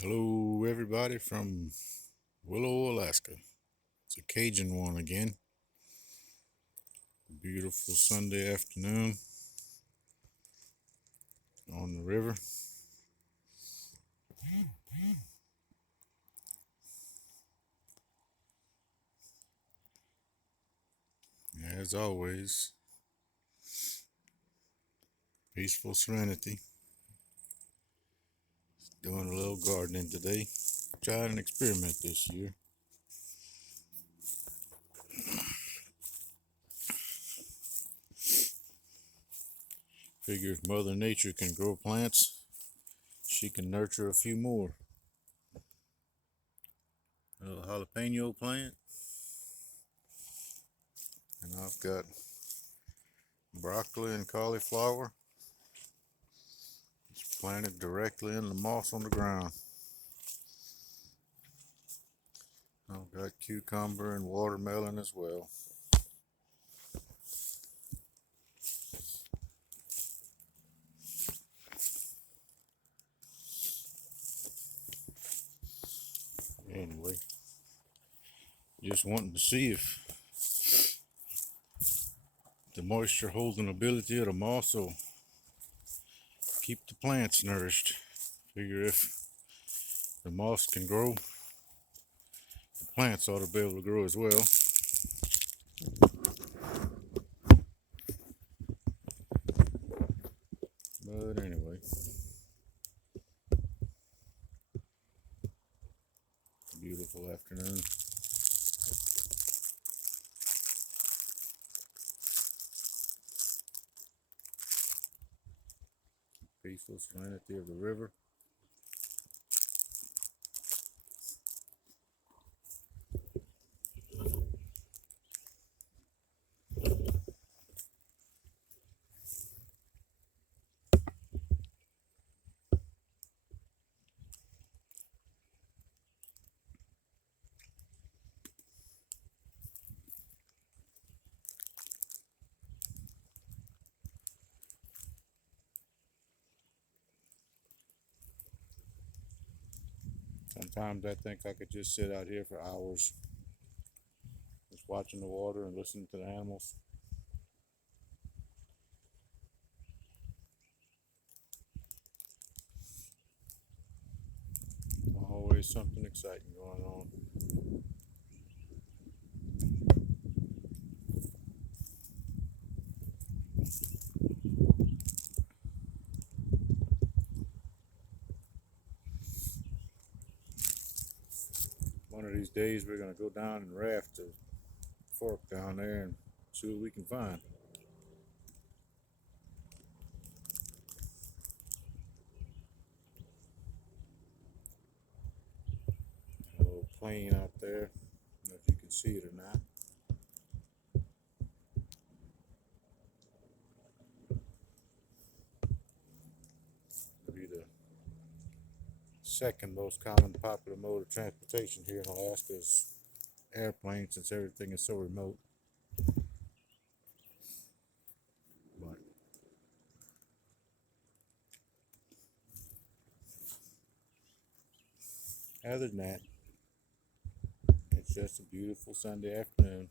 Hello, everybody from Willow, Alaska. It's a Cajun one again. Beautiful Sunday afternoon on the river. As always, peaceful serenity. Doing a little gardening today. Trying an experiment this year. Figure if Mother Nature can grow plants, she can nurture a few more. A little jalapeno plant. And I've got broccoli and cauliflower. It's planted directly in the moss on the ground. I've got cucumber and watermelon as well. Anyway, just wanting to see if the moisture holding ability of the moss will keep the plants nourished. Figure if the moss can grow, the plants ought to be able to grow as well. But anyway, beautiful afternoon. Peaceful serenity of the river. Sometimes I think I could just sit out here for hours, just watching the water and listening to the animals. Always something exciting going on. One of these days we're gonna go down and raft the fork down there and see what we can find. A little plane out there. I don't know if you can see it or not. It'll be the second most common popular mode of transportation here in Alaska is airplanes, since everything is so remote. But other than that, it's just a beautiful Sunday afternoon.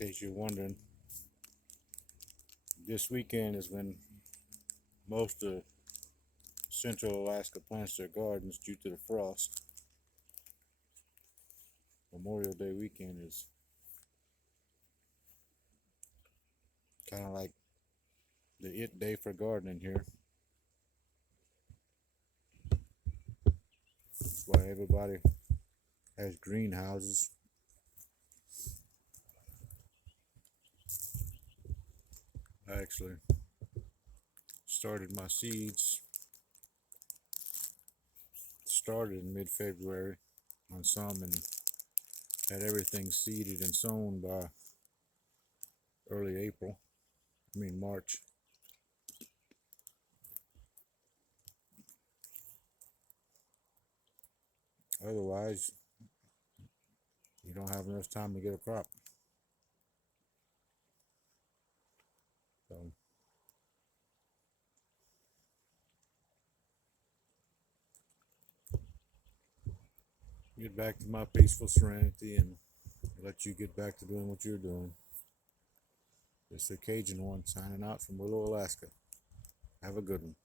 In case you're wondering, this weekend is when most of Central Alaska plants their gardens due to the frost. Memorial Day weekend is kind of like the it day for gardening here. That's why everybody has greenhouses. I actually started my seeds started in mid-February on some and had everything seeded and sown by early April. March. Otherwise, you don't have enough time to get a crop. So get back to my peaceful serenity and let you get back to doing what you're doing. It's the Cajun one signing out from Willow, Alaska. Have a good one.